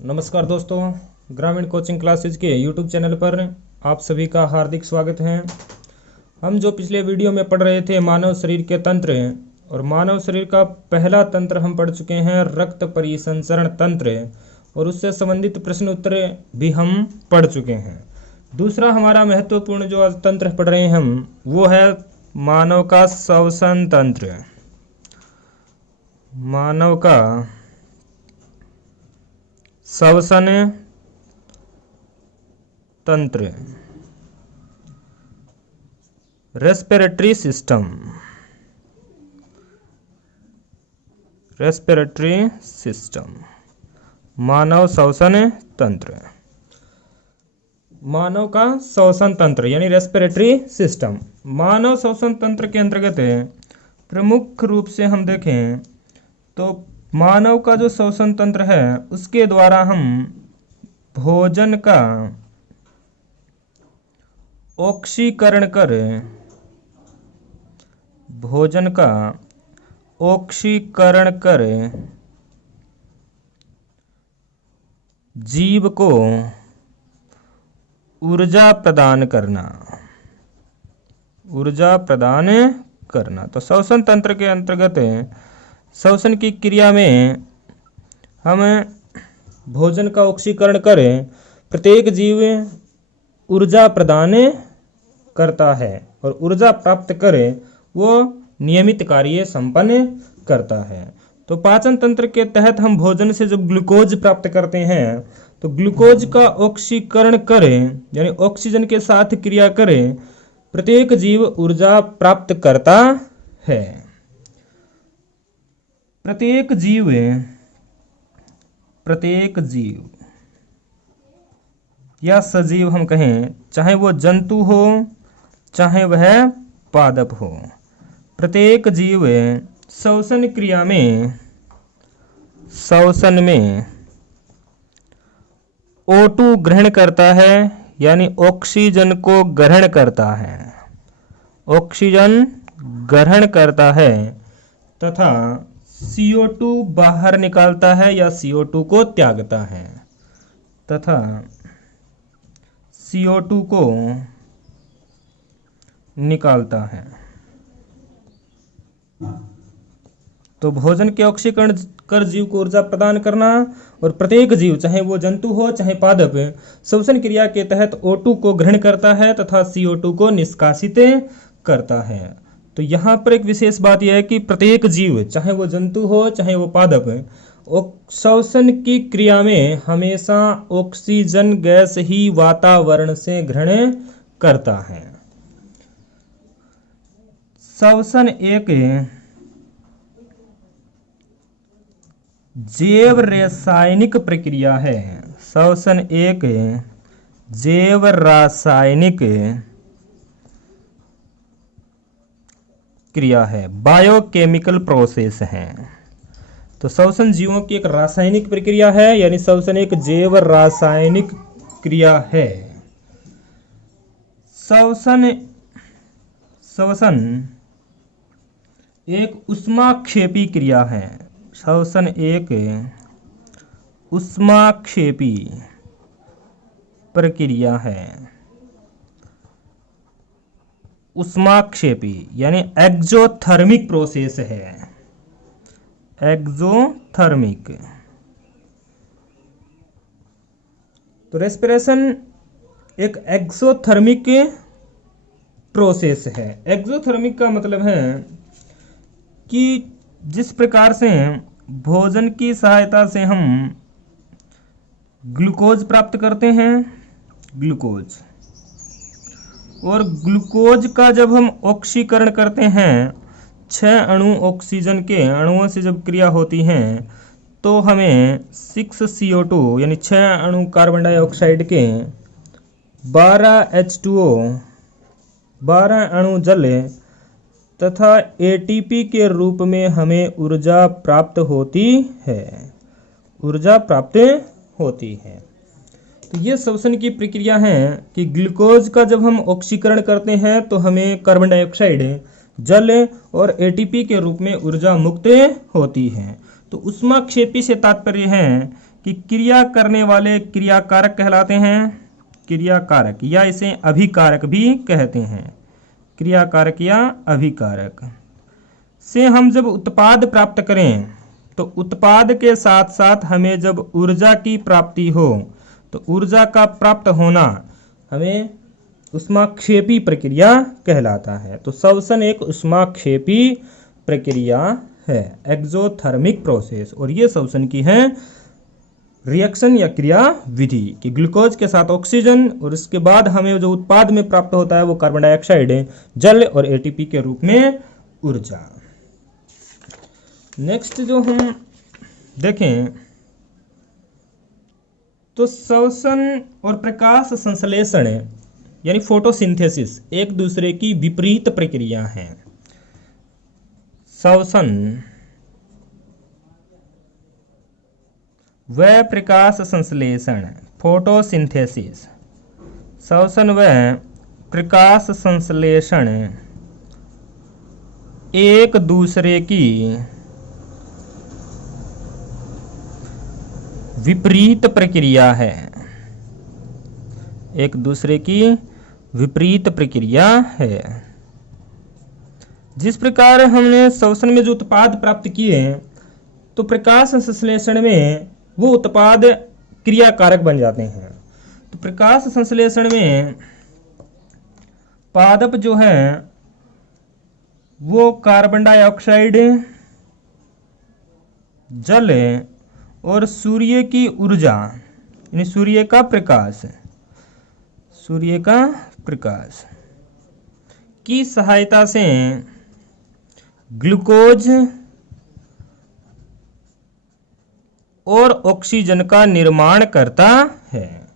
नमस्कार दोस्तों, ग्रामीण कोचिंग क्लासेज के यूट्यूब चैनल पर आप सभी का हार्दिक स्वागत है। हम जो पिछले वीडियो में पढ़ रहे थे मानव शरीर के तंत्र, और मानव शरीर का पहला तंत्र हम पढ़ चुके हैं रक्त परिसंचरण तंत्र, और उससे संबंधित प्रश्न उत्तर भी हम पढ़ चुके हैं। दूसरा हमारा महत्वपूर्ण जो आज तंत्र पढ़ रहे हैं हम, वो है मानव का श्वसन तंत्र। मानव का श्वसन तंत्र, रेस्पिरेटरी सिस्टम। रेस्पिरेटरी सिस्टम, मानव श्वसन तंत्र। मानव का श्वसन तंत्र यानी रेस्पिरेटरी सिस्टम। मानव श्वसन तंत्र के अंतर्गत प्रमुख रूप से हम देखें तो मानव का जो श्वसन तंत्र है उसके द्वारा हम भोजन का ऑक्सीकरण कर जीव को ऊर्जा प्रदान करना। तो श्वसन तंत्र के अंतर्गत श्वसन की क्रिया में हम भोजन का ऑक्सीकरण कर प्रत्येक जीव ऊर्जा प्रदान करता है, और ऊर्जा प्राप्त कर वो नियमित कार्य संपन्न करता है। तो पाचन तंत्र के तहत हम भोजन से जब ग्लूकोज प्राप्त करते हैं तो ग्लूकोज का ऑक्सीकरण कर यानी ऑक्सीजन के साथ क्रिया कर प्रत्येक जीव ऊर्जा प्राप्त करता है। प्रत्येक जीव या सजीव हम कहें, चाहे वो जंतु हो चाहे वह पादप हो, प्रत्येक जीव श्वसन क्रिया में O2 ग्रहण करता है यानी ऑक्सीजन को ग्रहण करता है। ऑक्सीजन ग्रहण करता है तथा CO2 बाहर निकालता है या CO2 को त्यागता है, तथा CO2 को निकालता है। तो भोजन के ऑक्सीकरण कर जीव को ऊर्जा प्रदान करना, और प्रत्येक जीव चाहे वो जंतु हो चाहे पादप श्वसन क्रिया के तहत O2 को ग्रहण करता है तथा CO2 को निष्कासित करता है। तो यहाँ पर एक विशेष बात यह है कि प्रत्येक जीव चाहे वो जंतु हो चाहे वो पादप श्वसन की क्रिया में हमेशा ऑक्सीजन गैस ही वातावरण से ग्रहण करता है। श्वसन एक जैव रासायनिक प्रक्रिया है। श्वसन एक जैव रासायनिक क्रिया है, बायोकेमिकल प्रोसेस है। तो श्वसन जीवों की एक रासायनिक प्रक्रिया है, यानी श्वसन एक जैव रासायनिक क्रिया है। श्वसन एक ऊष्माक्षेपी क्रिया है। श्वसन एक ऊष्माक्षेपी प्रक्रिया है। ऊष्माक्षेपी यानी एक्सोथर्मिक प्रोसेस है। एक्सोथर्मिक। तो रेस्पिरेशन एक एक्सोथर्मिक प्रोसेस है। एक्सोथर्मिक का मतलब है कि जिस प्रकार से भोजन की सहायता से हम ग्लूकोज प्राप्त करते हैं, और ग्लूकोज का जब हम ऑक्सीकरण करते हैं, 6 अणु ऑक्सीजन के अणुओं से जब क्रिया होती है तो हमें 6 CO2 यानी 6 अणु कार्बन डाइऑक्साइड के 12 H2O 12 अणु जल तथा ATP के रूप में हमें ऊर्जा प्राप्त होती है। तो ये श्वसन की प्रक्रिया है कि ग्लूकोज का जब हम ऑक्सीकरण करते हैं तो हमें कार्बन डाइऑक्साइड, जल और ATP के रूप में ऊर्जा मुक्त होती है। तो ऊष्माक्षेपी से तात्पर्य है कि क्रिया करने वाले क्रियाकारक कहलाते हैं, क्रियाकारक, या इसे अभिकारक भी कहते हैं। क्रियाकारक या अभिकारक से हम जब उत्पाद प्राप्त करें तो उत्पाद के साथ साथ हमें जब ऊर्जा की प्राप्ति हो तो ऊर्जा का प्राप्त होना हमें ऊष्माक्षेपी प्रक्रिया कहलाता है। तो श्वसन एक ऊष्माक्षेपी प्रक्रिया है, एक्सोथर्मिक प्रोसेस। और ये श्वसन की है रिएक्शन या क्रिया विधि कि ग्लूकोज के साथ ऑक्सीजन और उसके बाद हमें जो उत्पाद में प्राप्त होता है वो कार्बन डाइऑक्साइड, जल और एटीपी के रूप में ऊर्जा। नेक्स्ट जो हम देखें तो श्वसन और प्रकाश संश्लेषण यानी फोटोसिंथेसिस एक दूसरे की विपरीत प्रक्रिया है। श्वसन व प्रकाश संश्लेषण, फोटोसिंथेसिस, श्वसन व प्रकाश संश्लेषण एक दूसरे की विपरीत प्रक्रिया है, एक दूसरे की विपरीत प्रक्रिया है। जिस प्रकार हमने श्वसन में जो उत्पाद प्राप्त किए तो प्रकाश संश्लेषण में वो उत्पाद क्रियाकारक बन जाते हैं। तो प्रकाश संश्लेषण में पादप जो है वो कार्बन डाइऑक्साइड, जल और सूर्य की ऊर्जा यानी सूर्य का प्रकाश की सहायता से ग्लूकोज और ऑक्सीजन का निर्माण करता है।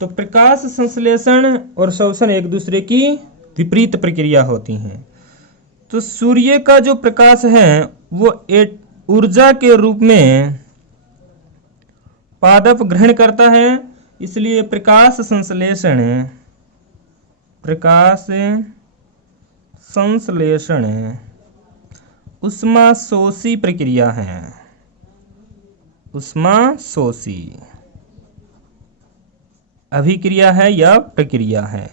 तो प्रकाश संश्लेषण और श्वसन एक दूसरे की विपरीत प्रक्रिया होती हैं। तो सूर्य का जो प्रकाश है वो ऊर्जा के रूप में पादप ग्रहण करता है, इसलिए प्रकाश संश्लेषण ऊष्माशोषी प्रक्रिया है, ऊष्माशोषी अभिक्रिया है या प्रक्रिया है।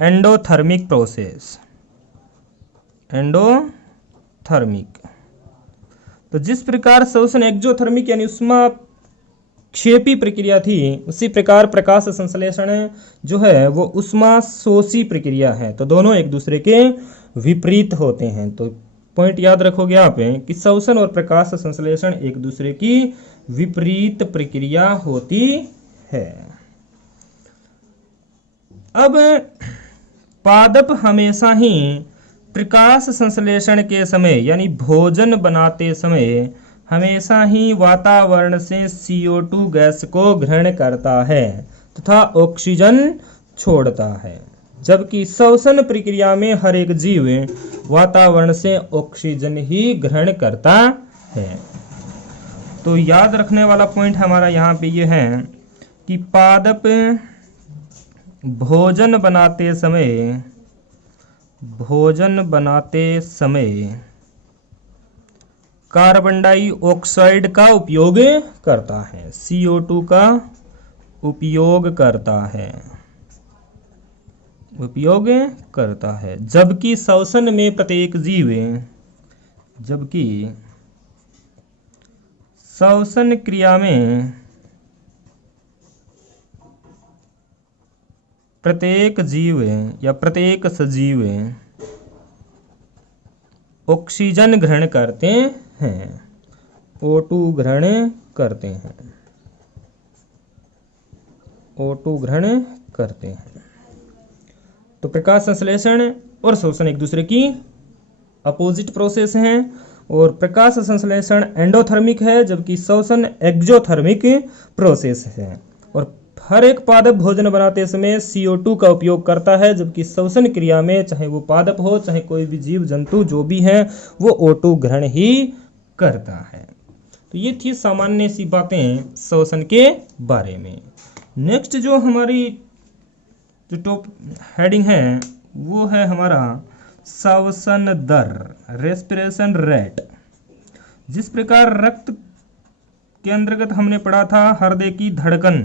Endothermic process, endothermic. तो जिस प्रकार श्वसन एक्सोथर्मिक यानी ऊष्माक्षेपी प्रक्रिया थी उसी प्रकार प्रकाश संश्लेषण जो है वो ऊष्माशोषी प्रक्रिया है। तो दोनों एक दूसरे के विपरीत होते हैं। तो पॉइंट याद रखोगे आप कि श्वसन और प्रकाश संश्लेषण एक दूसरे की विपरीत प्रक्रिया होती है। अब पादप हमेशा ही प्रकाश संश्लेषण के समय यानी भोजन बनाते समय हमेशा ही वातावरण से CO2 गैस को ग्रहण करता है तथा ऑक्सीजन छोड़ता है, जबकि श्वसन प्रक्रिया में हर एक जीव वातावरण से ऑक्सीजन ही ग्रहण करता है। तो याद रखने वाला पॉइंट हमारा यहाँ पे ये है कि पादप भोजन बनाते समय कार्बन डाइऑक्साइड का उपयोग करता है, CO2 का उपयोग करता है, जबकि श्वसन में प्रत्येक जीव श्वसन क्रिया में प्रत्येक जीव या प्रत्येक सजीव ऑक्सीजन ग्रहण करते हैं, O2 ग्रहण करते हैं। तो प्रकाश संश्लेषण और श्वसन एक दूसरे की अपोजिट प्रोसेस हैं और प्रकाश संश्लेषण एंडोथर्मिक है जबकि श्वसन एक्सोथर्मिक प्रोसेस है। और हर एक पादप भोजन बनाते समय CO2 का उपयोग करता है, जबकि श्वसन क्रिया में चाहे वो पादप हो चाहे कोई भी जीव जंतु जो भी है वो O2 ग्रहण ही करता है। तो ये थी सामान्य सी बातें श्वसन के बारे में। नेक्स्ट जो हमारी जो टॉप हेडिंग है वो है हमारा श्वसन दर, रेस्पिरेशन रेट। जिस प्रकार रक्त के अंतर्गत हमने पढ़ा था हृदय की धड़कन,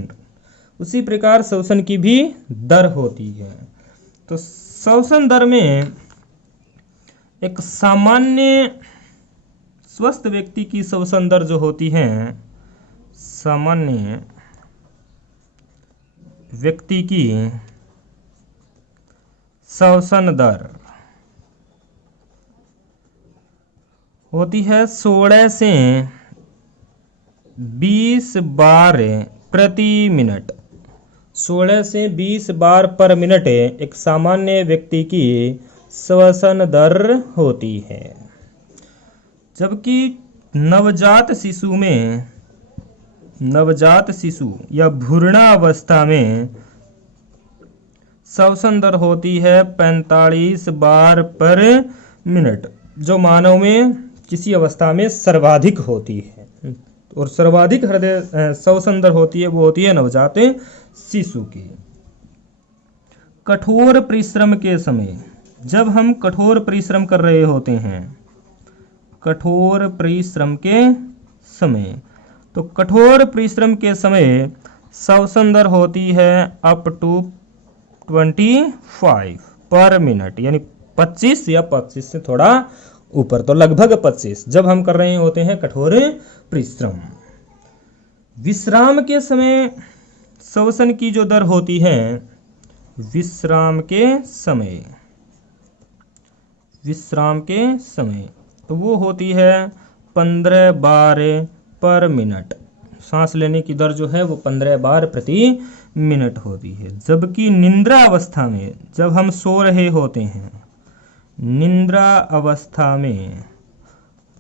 उसी प्रकार श्वसन की भी दर होती है। तो श्वसन दर में एक सामान्य स्वस्थ व्यक्ति की श्वसन दर जो होती है, सामान्य व्यक्ति की श्वसन दर होती है 16 से 20 बार प्रति मिनट। 16 से 20 बार पर मिनट एक सामान्य व्यक्ति की श्वसन दर होती है। जबकि नवजात शिशु या भ्रूणावस्था में श्वसन दर होती है 45 बार पर मिनट, जो मानव में किसी अवस्था में सर्वाधिक होती है। और सर्वाधिक हृदय श्वसन दर होती है, वो होती है नवजात शिशु की। कठोर परिश्रम के समय, जब हम कठोर परिश्रम कर रहे होते हैं, कठोर परिश्रम के समय, तो कठोर परिश्रम के समय श्वसन दर होती है अप टू 25 पर मिनट, यानी 25 या 25 से थोड़ा ऊपर, तो लगभग 25, जब हम कर रहे होते हैं कठोर परिश्रम। विश्राम के समय श्वसन की जो दर होती है, विश्राम के समय तो वो होती है 15 बार पर मिनट। सांस लेने की दर जो है वो 15 बार प्रति मिनट होती है। जबकि निद्रा अवस्था में, जब हम सो रहे होते हैं, निद्रा अवस्था में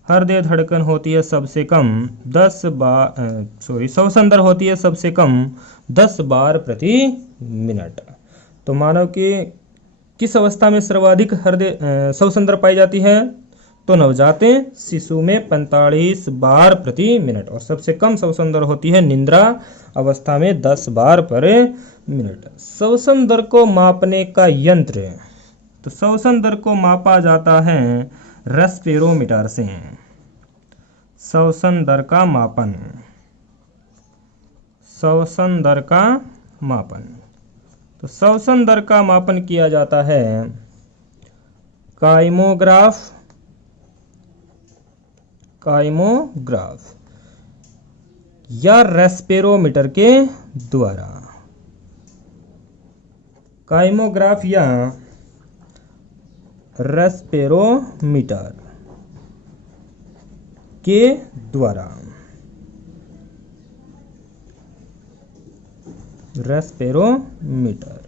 हृदय धड़कन होती है सबसे कम 10 बार, श्वसन दर होती है सबसे कम 10 बार प्रति मिनट। तो मानव के किस अवस्था में सर्वाधिक हृदय श्वसन दर पाई जाती है? तो नवजात शिशु में 45 बार प्रति मिनट, और सबसे कम श्वसन दर होती है निद्रा अवस्था में 10 बार पर मिनट। श्वसन दर को मापने का यंत्र, तो श्वसन दर को मापा जाता है रेस्पिरोमीटर से। श्वसन दर का मापन, श्वसन दर का मापन, तो श्वसन दर का मापन किया जाता है काइमोग्राफ या रेस्पिरोमीटर के द्वारा। काइमोग्राफ या रेस्पिरोमीटर के द्वारा, रेस्पिरोमीटर।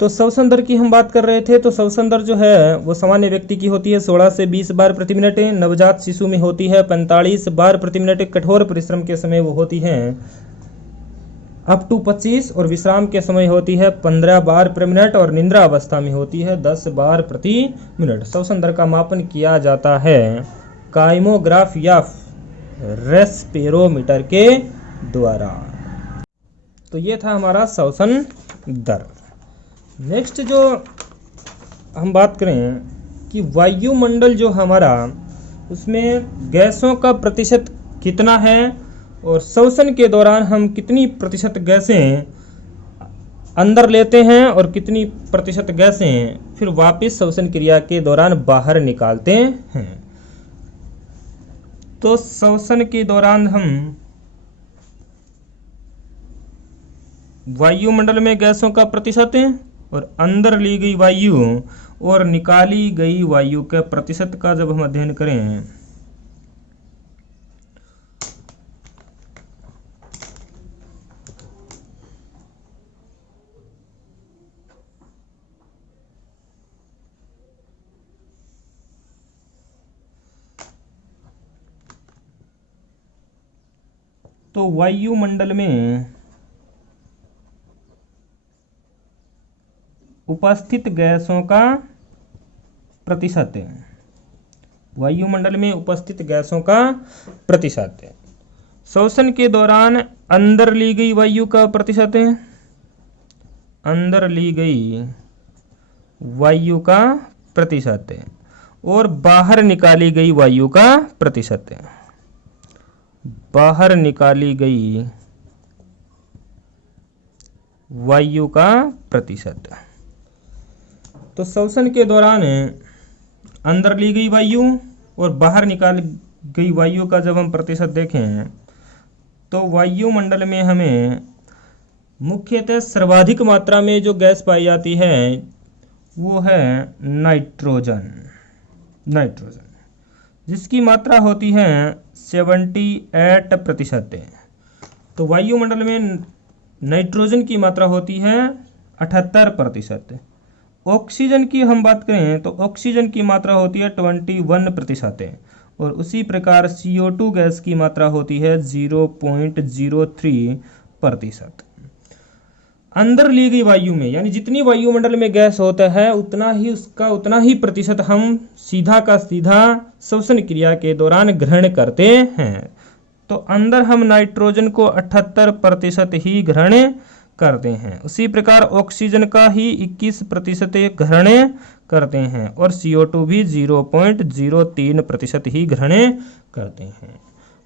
तो श्वसन दर की हम बात कर रहे थे। तो श्वसन दर जो है वो सामान्य व्यक्ति की होती है 16 से 20 बार प्रति मिनट, नवजात शिशु में होती है 45 बार प्रति मिनट, कठोर परिश्रम के समय वो होती है अप टू 25, और विश्राम के समय होती है 15 बार प्रति मिनट, और निद्रा अवस्था में होती है 10 बार प्रति मिनट। श्वसन दर का मापन किया जाता है काइमोग्राफ या रेस्पिरोमीटर के द्वारा। तो ये था हमारा श्वसन दर। नेक्स्ट जो हम बात करें कि वायुमंडल जो हमारा, उसमें गैसों का प्रतिशत कितना है, और श्वसन के दौरान हम कितनी प्रतिशत गैसें अंदर लेते हैं और कितनी प्रतिशत गैसें फिर वापस श्वसन क्रिया के दौरान बाहर निकालते हैं। तो श्वसन के दौरान हम वायुमंडल में गैसों का प्रतिशत और अंदर ली गई वायु और निकाली गई वायु के प्रतिशत का जब हम अध्ययन करें, तो वायुमंडल में उपस्थित गैसों का प्रतिशत, वायुमंडल में उपस्थित गैसों का प्रतिशत, श्वसन के दौरान अंदर ली गई वायु का प्रतिशत, अंदर ली गई वायु का प्रतिशत, और बाहर निकाली गई वायु का प्रतिशत है। बाहर निकाली गई वायु का प्रतिशत। तो श्वसन के दौरान अंदर ली गई वायु और बाहर निकाली गई वायु का जब हम प्रतिशत देखें तो वायुमंडल में हमें मुख्यतः सर्वाधिक मात्रा में जो गैस पाई जाती है वो है नाइट्रोजन। नाइट्रोजन जिसकी मात्रा होती है 78%। तो वायुमंडल में नाइट्रोजन की मात्रा होती है 78%। ऑक्सीजन की हम बात करें तो ऑक्सीजन की मात्रा होती है 21% और उसी प्रकार CO2 गैस की मात्रा होती है 0.03%। अंदर ली गई वायु में यानी जितनी वायुमंडल में गैस होता है उतना ही प्रतिशत हम सीधा का सीधा श्वसन क्रिया के दौरान ग्रहण करते हैं। तो अंदर हम नाइट्रोजन को 78% ही ग्रहण करते हैं, उसी प्रकार ऑक्सीजन का ही 21% ग्रहण करते हैं और CO2 भी 0.03% ही ग्रहण करते हैं।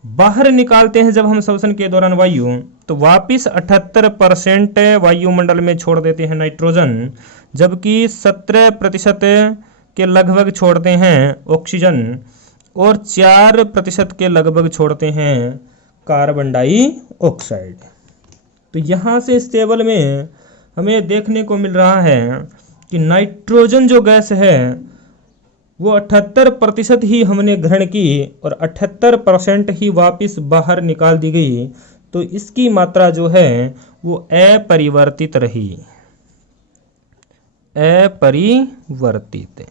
बाहर निकालते हैं जब हम श्वसन के दौरान वायु तो वापिस 78% वायुमंडल में छोड़ देते हैं नाइट्रोजन, जबकि 17% के लगभग छोड़ते हैं ऑक्सीजन और 4% के लगभग छोड़ते हैं कार्बन डाइऑक्साइड। तो यहाँ से इस टेबल में हमें देखने को मिल रहा है कि नाइट्रोजन जो गैस है वो 78% ही हमने ग्रहण की और 78% ही वापस बाहर निकाल दी गई। तो इसकी मात्रा जो है वो अपरिवर्तित रही, अपरिवर्तित।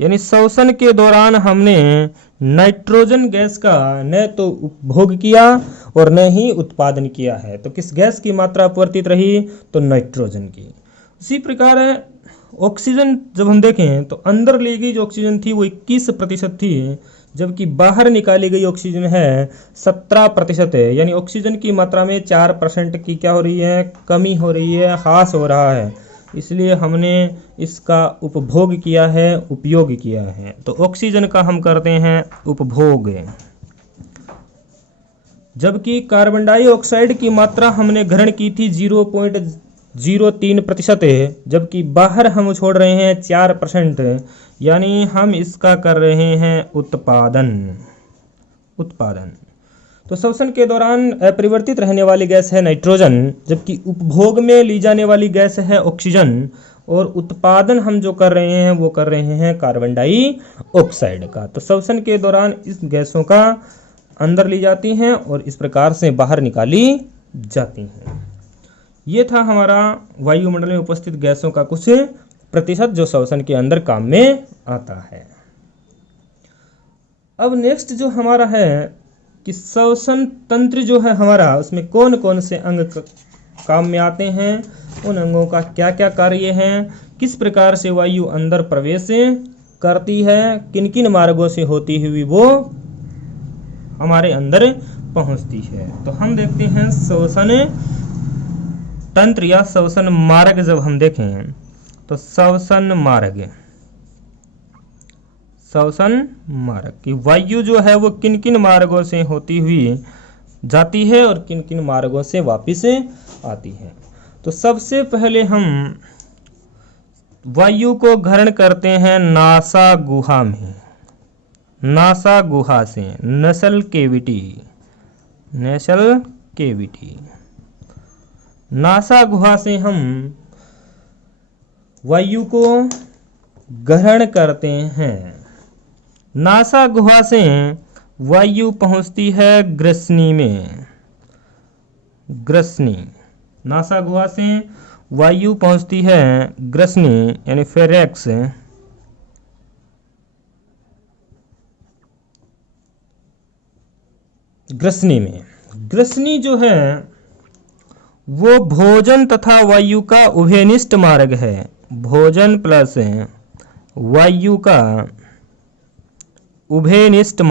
यानी श्वसन के दौरान हमने नाइट्रोजन गैस का न तो उपभोग किया और न ही उत्पादन किया है। तो किस गैस की मात्रा अपवर्तित रही? तो नाइट्रोजन की। उसी प्रकार ऑक्सीजन जब हम देखें तो अंदर ली गई जो ऑक्सीजन थी वो 21% थी, जबकि बाहर निकाली गई ऑक्सीजन है 17% है। यानी ऑक्सीजन की मात्रा में 4% की क्या हो रही है? कमी हो रही है, ह्रास हो रहा है। इसलिए हमने इसका उपभोग किया है, उपयोग किया है। तो ऑक्सीजन का हम करते हैं उपभोग, जबकि कार्बन डाइऑक्साइड की मात्रा हमने ग्रहण की थी 0.03% है, जबकि बाहर हम छोड़ रहे हैं 4%। यानी हम इसका कर रहे हैं उत्पादन। तो श्वसन के दौरान अपरिवर्तित रहने वाली गैस है नाइट्रोजन, जबकि उपभोग में ली जाने वाली गैस है ऑक्सीजन और उत्पादन हम जो कर रहे हैं वो कर रहे हैं कार्बन डाइऑक्साइड का। तो श्वसन के दौरान इस गैसों का अंदर ली जाती हैं और इस प्रकार से बाहर निकाली जाती हैं। ये था हमारा वायुमंडल में उपस्थित गैसों का कुछ प्रतिशत जो श्वसन के अंदर काम में आता है। अब नेक्स्ट जो हमारा है कि श्वसन तंत्र जो है हमारा, उसमें कौन कौन से अंग काम में आते हैं, उन अंगों का क्या क्या कार्य है, किस प्रकार से वायु अंदर प्रवेश करती है, किन किन मार्गों से होती हुई वो हमारे अंदर पहुंचती है। तो हम देखते हैं श्वसन तंत्र या श्वसन मार्ग। जब हम देखें तो श्वसन मार्ग की वायु जो है वो किन किन मार्गों से होती हुई जाती है और किन किन मार्गों से वापस आती है। तो सबसे पहले हम वायु को ग्रहण करते हैं नासा गुहा में, नासा गुहा से, नसल केविटी। नासा गुहा से हम वायु को ग्रहण करते हैं। नासा गुहा से वायु पहुंचती है ग्रसनी में। नासा गुहा से वायु पहुंचती है ग्रसनी यानी फेरेक्स। ग्रसनी जो है वो भोजन तथा वायु का उभयनिष्ठ मार्ग है। भोजन प्लस वायु का उभयनिष्ठ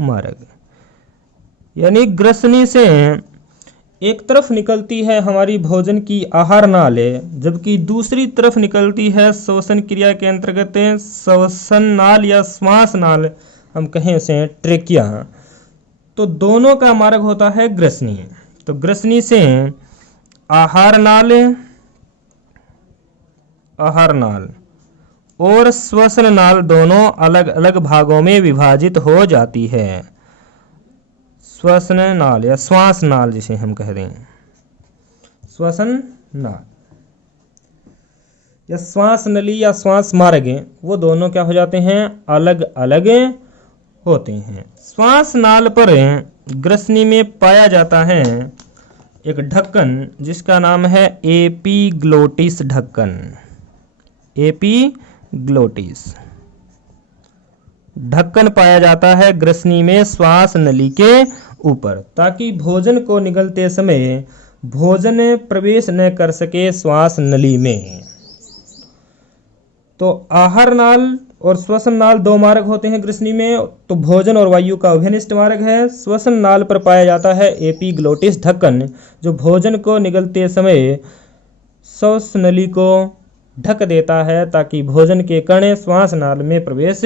मार्ग यानी ग्रसनी से एक तरफ निकलती है हमारी भोजन की आहार नाल, जबकि दूसरी तरफ निकलती है श्वसन क्रिया के अंतर्गत श्वसन नाल या श्वास नाल, हम कहें उसे ट्रेकिया। तो दोनों का मार्ग होता है ग्रसनी। तो ग्रसनी से आहार नाल और श्वसन नाल दोनों अलग अलग भागों में विभाजित हो जाती है। श्वसन नाल या श्वास नाल जिसे हम कह दें, श्वसन नाल या श्वास नली या श्वास मार्ग, वो दोनों क्या हो जाते हैं, अलग अलग होते हैं। श्वास नाल पर ग्रसनी में पाया जाता है एक ढक्कन जिसका नाम है एपीग्लोटिस ढक्कन। एपीग्लोटिस ढक्कन पाया जाता है ग्रसनी में श्वास नली के ऊपर, ताकि भोजन को निगलते समय भोजन प्रवेश न कर सके श्वास नली में। तो आहार नाल और श्वसन नाल दो मार्ग होते हैं ग्रसनी में। तो भोजन और वायु का अभिनिष्ट मार्ग है। श्वसन नाल पर पाया जाता है एपीग्लोटिस ढक्कन, जो भोजन को निगलते समय श्वास नली को ढक देता है ताकि भोजन के कण श्वास नाल में प्रवेश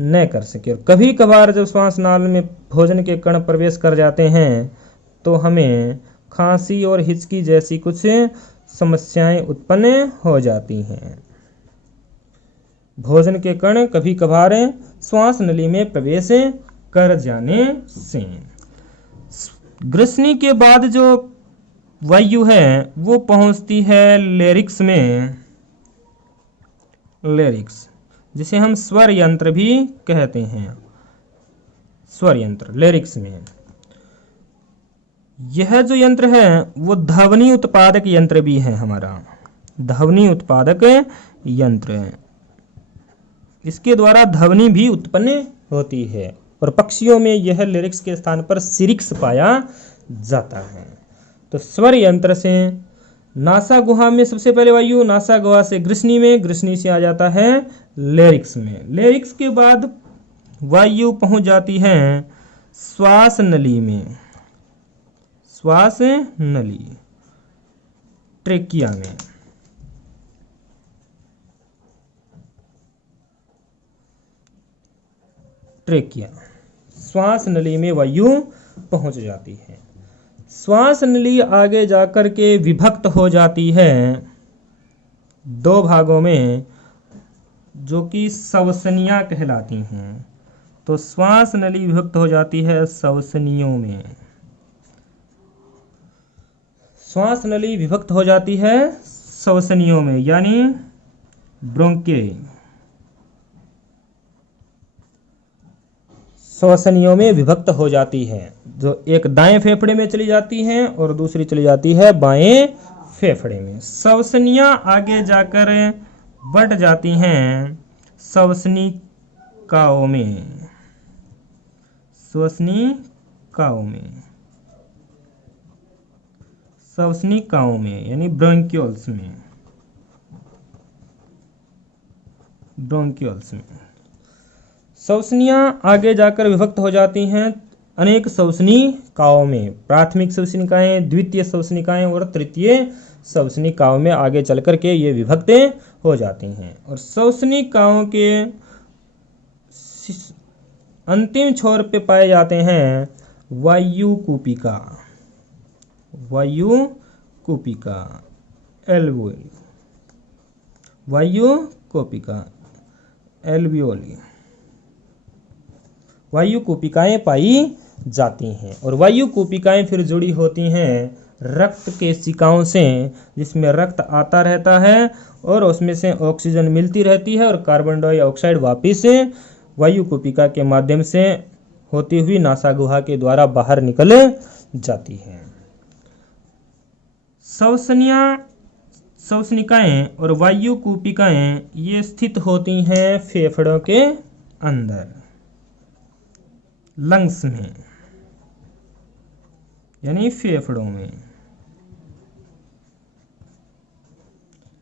न कर सके। और कभी कभार जब श्वास नाल में भोजन के कण प्रवेश कर जाते हैं तो हमें खांसी और हिचकी जैसी कुछ समस्याएं उत्पन्न हो जाती हैं। भोजन के कण कभी कभार श्वास नली में प्रवेश कर जाने से। ग्रसनी के बाद जो वायु है वो पहुंचती है लेरिक्स में। लेरिक्स जिसे हम स्वर यंत्र भी कहते हैं, स्वर यंत्र लेरिक्स में। यह जो यंत्र है वो ध्वनि उत्पादक यंत्र भी है हमारा, ध्वनि उत्पादक यंत्र है। इसके द्वारा ध्वनि भी उत्पन्न होती है और पक्षियों में यह लेरिक्स के स्थान पर सिरिक्स पाया जाता है। तो स्वर यंत्र से नासा गुहा में सबसे पहले वायु, नासा गुहा से ग्रसनी में, ग्रसनी से आ जाता है लेरिक्स में। लेरिक्स के बाद वायु पहुंच जाती है श्वास नली में, श्वास नली ट्रेकिया में। ट्रेकिया श्वास नली में वायु पहुंच जाती है। श्वास नली आगे जाकर के विभक्त हो जाती है दो भागों में, जो कि श्वसनियां कहलाती हैं। तो श्वास नली विभक्त हो जाती है श्वसनियों में। श्वास नली विभक्त हो जाती है श्वसनियों में, यानी ब्रोंकियाई, श्वसनियों में विभक्त हो जाती है। जो एक दाएं फेफड़े में चली जाती हैं और दूसरी चली जाती है बाएं फेफड़े में। श्वसनियां आगे जाकर बढ़ जाती हैं श्वसनिकाओं में, श्वसनिकाओं में, श्वसनिकाओं में यानी ब्रोंक्यूल्स में, ब्रोंक्यूल्स में। श्वसनियां आगे जाकर विभक्त हो जाती हैं अनेक श्वसनिकाओं में, प्राथमिक श्वसनिकाएं, द्वितीय श्वसनिकाएं और तृतीय श्वसनिकाओं में आगे चल कर के ये विभक्त हो जाती हैं। और श्वसनिकाओं के अंतिम छोर पे पाए जाते हैं वायुकूपिका, वायुकूपिका एल्वियोली, वायुकूपिका एल्वियोली, वायुकूपिकाएं पाई जाती हैं। और वायुकूपिकाएं फिर जुड़ी होती हैं रक्त केशिकाओं से, जिसमें रक्त आता रहता है और उसमें से ऑक्सीजन मिलती रहती है और कार्बन डाइऑक्साइड वापिस वायुकूपिका के माध्यम से होती हुई नासा गुहा के द्वारा बाहर निकल जाती है। श्वसनिकाएं और वायुकूपिकाएं ये स्थित होती हैं फेफड़ों के अंदर, लंग्स में, यानी फेफड़ों में,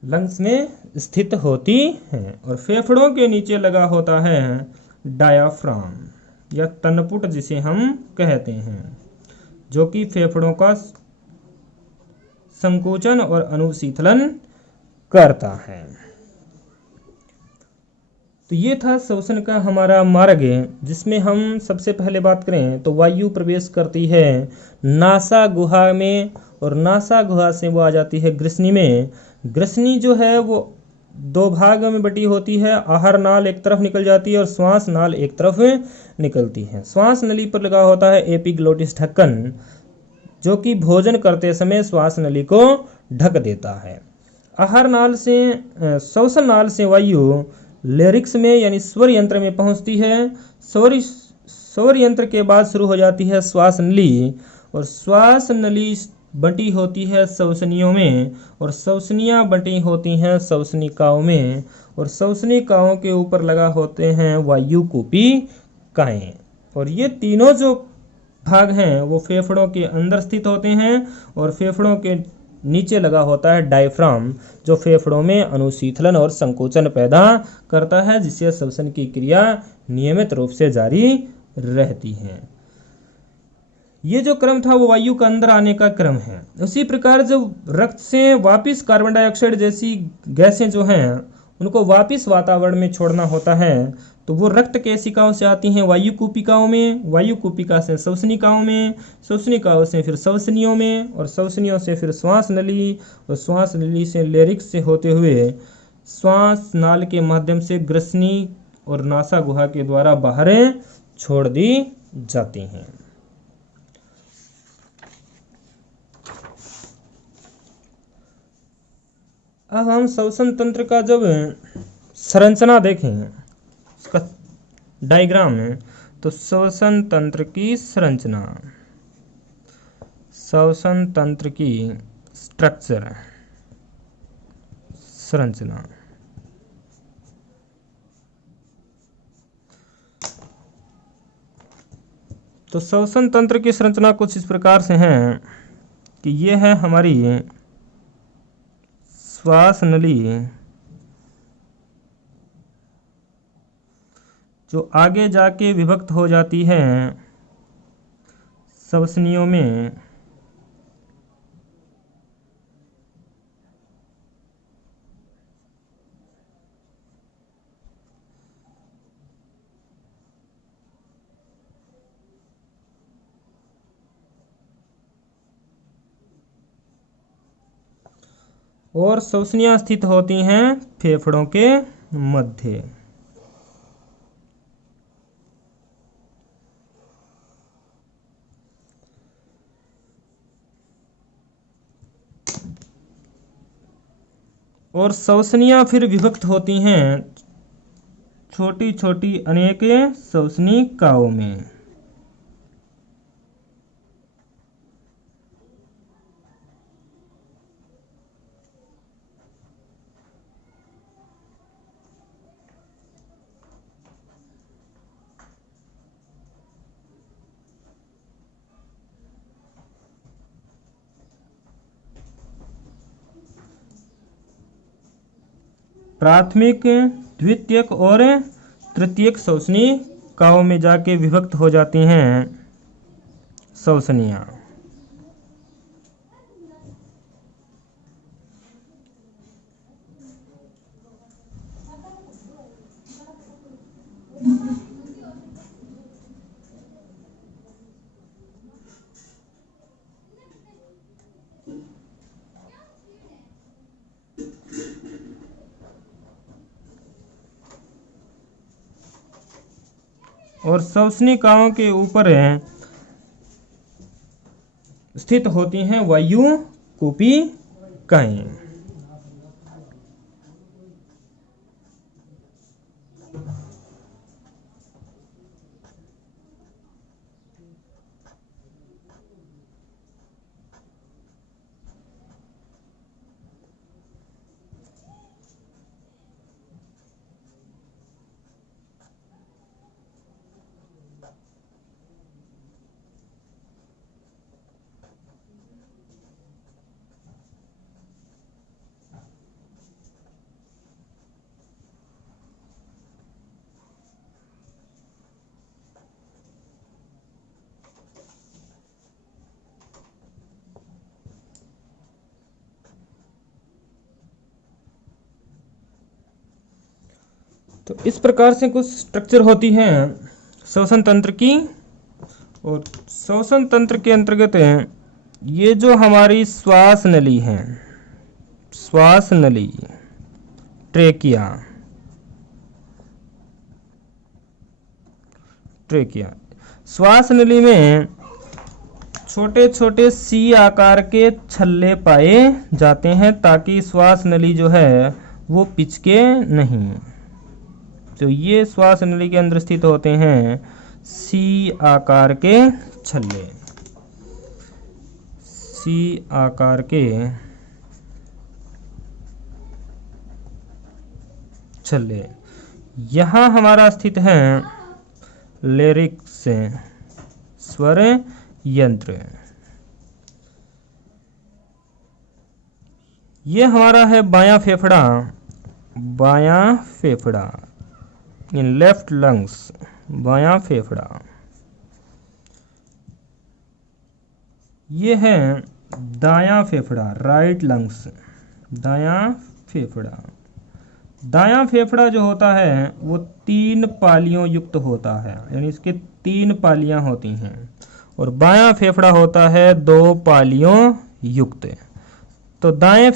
लंग्स में स्थित होती हैं। और फेफड़ों के नीचे लगा होता है डायाफ्राम या तनपुट जिसे हम कहते हैं, जो कि फेफड़ों का संकोचन और अनुशीतलन करता है। तो ये था श्वसन का हमारा मार्ग, जिसमें हम सबसे पहले बात करें तो वायु प्रवेश करती है नासा गुहा में, और नासा गुहा से वो आ जाती है ग्रसनी में। ग्रसनी जो है वो दो भागों में बटी होती है। आहार नाल एक तरफ निकल जाती है और श्वास नाल एक तरफ निकलती है। श्वास नली पर लगा होता है एपिग्लोटिस ढक्कन, जो कि भोजन करते समय श्वास नली को ढक देता है। आहार नाल से श्वसन नाल से वायु लेरिक्स में यानी स्वर यंत्र में पहुंचती है। स्वर यंत्र के बाद शुरू हो जाती है श्वास नली, और श्वास नली बटी होती है श्वसनियों में, और श्वसनियाँ बटी होती हैं श्वसनिकाओं में, और श्वसनिकाओं के ऊपर लगा होते हैं वायुकूपिकाएं। और ये तीनों जो भाग हैं वो फेफड़ों के अंदर स्थित होते हैं, और फेफड़ों के नीचे लगा होता है डायफ्राम, जो फेफड़ों में अनुशीतलन और संकोचन पैदा करता है, जिससे श्वसन की क्रिया नियमित रूप से जारी रहती है। ये जो क्रम था वो वायु का अंदर आने का क्रम है। उसी प्रकार जब रक्त से वापस कार्बन डाइऑक्साइड जैसी गैसें जो हैं उनको वापस वातावरण में छोड़ना होता है, तो वो रक्त केशिकाओं से आती हैं वायुकूपिकाओं में, वायुकूपिका से श्वसनिकाओं में, श्वसनिकाओं से फिर श्वसनियों में, और श्वसनियों से फिर श्वास नली, और श्वास नली से लेरिक्स से होते हुए श्वास नाल के माध्यम से ग्रसनी और नासा गुहा के द्वारा बाहर छोड़ दी जाती हैं। अब हम श्वसन तंत्र का जब संरचना देखें, उसका डायग्राम है, तो श्वसन तंत्र की संरचना, श्वसन तंत्र की स्ट्रक्चर, संरचना। तो श्वसन तंत्र की संरचना कुछ इस प्रकार से है कि ये है हमारी श्वास नली, जो आगे जाके विभक्त हो जाती है श्वसनियों में, और श्वसनियाँ स्थित होती हैं फेफड़ों के मध्य। और श्वसनियाँ फिर विभक्त होती हैं छोटी छोटी अनेक श्वसनिकाओं में। प्राथमिक, द्वितीयक और तृतीयक श्वसनिकाओं में जाके विभक्त हो जाती हैं श्वसनियाँ। और श्वसनिकाओं के ऊपर स्थित होती हैं वायुकूपिकाएं। तो इस प्रकार से कुछ स्ट्रक्चर होती हैं श्वसन तंत्र की। और श्वसन तंत्र के अंतर्गत ये जो हमारी श्वास नली है, श्वास नली, ट्रेकिया, ट्रेकिया, श्वास नली में छोटे छोटे सी आकार के छल्ले पाए जाते हैं ताकि श्वास नली जो है वो पिचके नहीं। तो ये श्वास नली के अंदर स्थित होते हैं सी आकार के छल्ले, सी आकार के छल्ले। यहाँ हमारा स्थित है लेरिक्स, स्वर यंत्र। ये हमारा है बायां फेफड़ा, बायां फेफड़ा इन लेफ्ट लंग्स, बायां फेफड़ा। ये है दायां फेफड़ा, राइट लंग्स, दायां फेफड़ा। दायां फेफड़ा जो होता है वो 3 पालियों युक्त होता है, यानी इसके 3 पालियां होती हैं। और बायां फेफड़ा होता है 2 पालियों युक्त। तो दाएं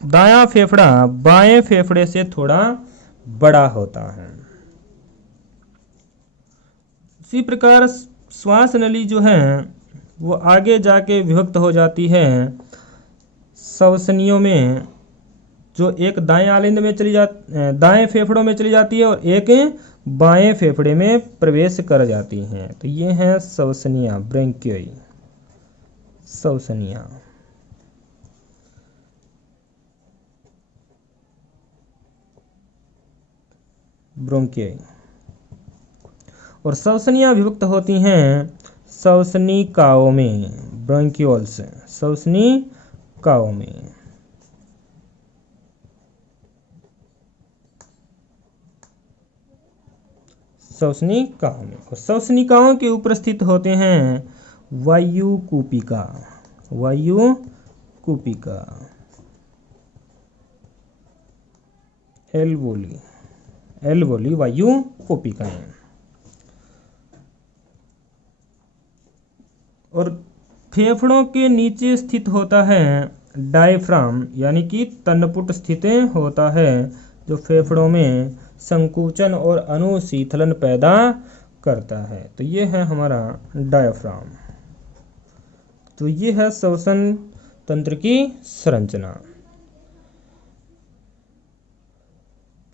दायां फेफड़ा बाएं फेफड़े से थोड़ा बड़ा होता है। इसी प्रकार श्वास नली जो है वो आगे जाके विभक्त हो जाती है श्वसनियों में, जो एक दाएं आलिंद में दाएं फेफड़ों में चली जाती है और एक बाएं फेफड़े में प्रवेश कर जाती हैं। तो ये हैं श्वसनियां, ब्रोंकियोई, श्वसनियां। ब्रोंकियोई। और श्वसनियां विभक्त होती हैं श्वसनिकाओं में, ब्रोंकियोल्स, श्वसनिकाओं में। श्वसनिकाओं में। और श्वसनिकाओं के ऊपर स्थित होते हैं वायुकूपिका, वायुकूपिका, एल्वोली, एल्वोली वायुकूपिकाएं। और फेफड़ों के नीचे स्थित होता है डायफ्राम, यानी कि तन्पुट स्थित होता है, जो फेफड़ों में संकुचन और अनुशीतलन पैदा करता है। तो ये है हमारा डायफ्राम। तो ये है श्वसन तंत्र की संरचना।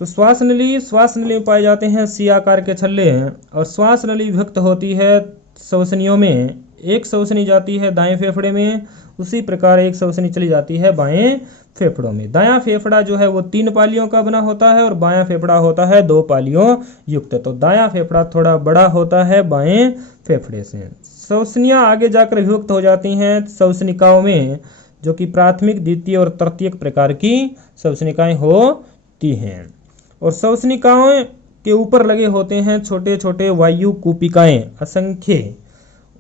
तो श्वास नली में पाए जाते हैं सी आकार के छल्ले। और श्वास नली विभक्त होती है श्वसनियों में। एक श्वसनी जाती है दाएं फेफड़े में, उसी प्रकार एक श्वसनी चली जाती है बाएं फेफड़ों में। दायां फेफड़ा जो है वो 3 पालियों का बना होता है और बायां फेफड़ा होता है 2 पालियों युक्त। तो दायां फेफड़ा थोड़ा बड़ा होता है बाएं फेफड़े से। श्वसनियां आगे जाकर विभक्त हो जाती हैं श्वसनिकाओं में, जो कि प्राथमिक, द्वितीय और तृतीयक प्रकार की श्वसनिकाएं होती हैं। और श्वसनिकाओं के ऊपर लगे होते हैं छोटे छोटे वायुकूपिकाएं, असंख्य।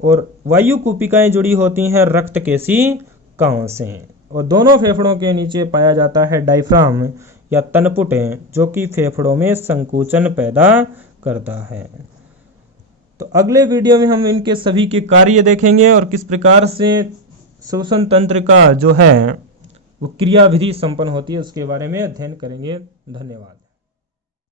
और वायुकूपिकाएं जुड़ी होती हैं रक्तकेशिकाओं से। और दोनों फेफड़ों के नीचे पाया जाता है डायफ्राम या तनपुट, जो कि फेफड़ों में संकुचन पैदा करता है। तो अगले वीडियो में हम इनके सभी के कार्य देखेंगे और किस प्रकार से श्वसन तंत्र का जो है वो क्रियाविधि संपन्न होती है, उसके बारे में अध्ययन करेंगे। धन्यवाद।